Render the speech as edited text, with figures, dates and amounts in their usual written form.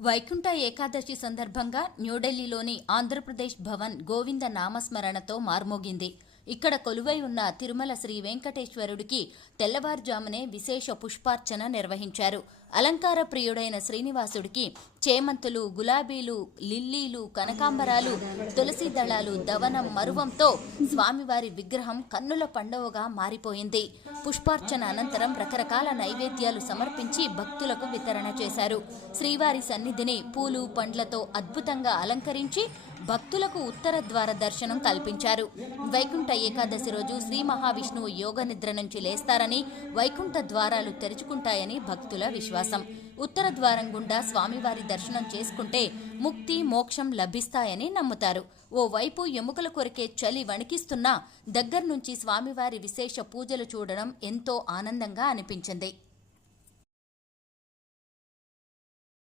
వైకుంఠ ఏకాదశి సందర్భంగా న్యూఢిల్లీలోని ఆంధ్రప్రదేశ్ భవన్ గోవింద నామస్మరణతో మార్మోగింది. ఇక్కడ కొలువై ఉన్న తిరుమల శ్రీ వెంకటేశ్వరుడికి తెల్లవారుజామునే విశేష పుష్పార్చన నిర్వహించారు. అలంకార ప్రియుడైన శ్రీనివాసుడికి చేమంతులు, గులాబీలు, లిల్లీలు, కనకాంబరాలు, తులసి దళాలు, దవనం, మరువంతో స్వామివారి విగ్రహం కన్నుల పండువగా మారిపోయింది. పుష్పార్చన అనంతరం రకరకాల నైవేద్యాలు సమర్పించి భక్తులకు వితరణ చేశారు. శ్రీవారి సన్నిధిని పూలు, పండ్లతో అద్భుతంగా అలంకరించి భక్తులకు ఉత్తర ద్వార దర్శనం కల్పించారు. వైకుంఠ ఏకాదశి రోజు శ్రీ మహావిష్ణువు యోగ నిద్ర నుంచి లేస్తారని, వైకుంఠ ద్వారాలు తెరుచుకుంటాయని భక్తుల విశ్వాసం. ఉత్తర ద్వారం గుండా స్వామివారి దర్శనం చేసుకుంటే ముక్తి, మోక్షం లభిస్తాయని నమ్ముతారు. ఓవైపు ఎముకలు కొరికే చలి వణికిస్తున్నా దగ్గర్నుంచి స్వామివారి విశేష పూజలు చూడడం ఎంతో ఆనందంగా అనిపించింది.